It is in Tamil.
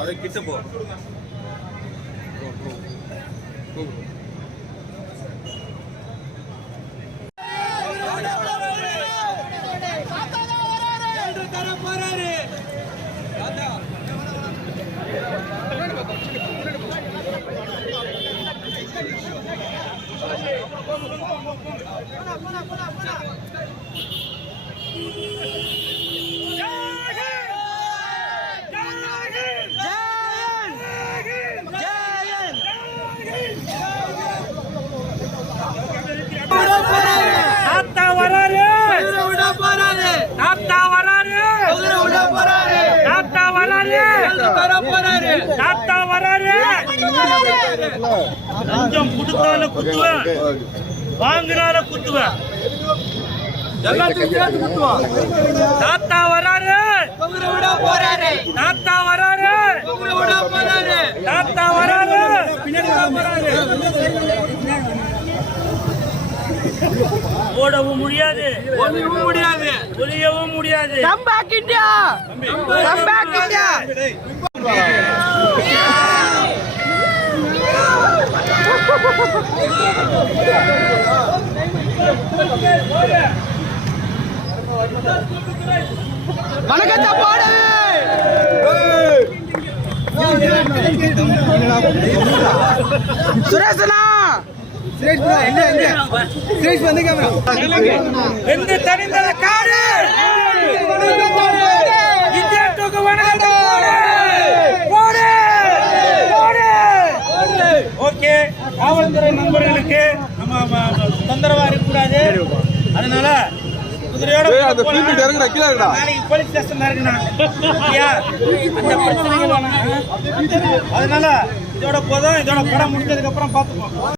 அதை கிட்ட போ. லஞ்சம் கொடுத்தால குத்துவேன், வாங்கினால குத்துவேன், எல்லாத்தையும் சேர்த்து குத்துவான். தாத்தா வராரு, தாத்தா வராரு, தாத்தா வராரு, ஓடவும் முடியாது, ஒளியவும் முடியாது, ஒளியவும் முடியாது. Come back India! Come back India! வணக்கத்தை பாடு. சுரேஷனா சுரேஷ் வந்து எந்த தனிந்தல காடு இந்தியாவுக்கு வணக்கத்தை போடு போடு. ஓகே, காவல்துறை நண்பர்களுக்கு நம்ம தொந்தரவா இருக்கக்கூடாது. அதனால குதிரையோட நாளைக்கு போலீஸ் ஸ்டேஷன்ல இருக்குண்ணா. அந்த பிரச்சனைகள் வேணாம். அதனால இதோட போதும். இதோட படம் முடிஞ்சதுக்கு அப்புறம் பார்த்துப்போம்.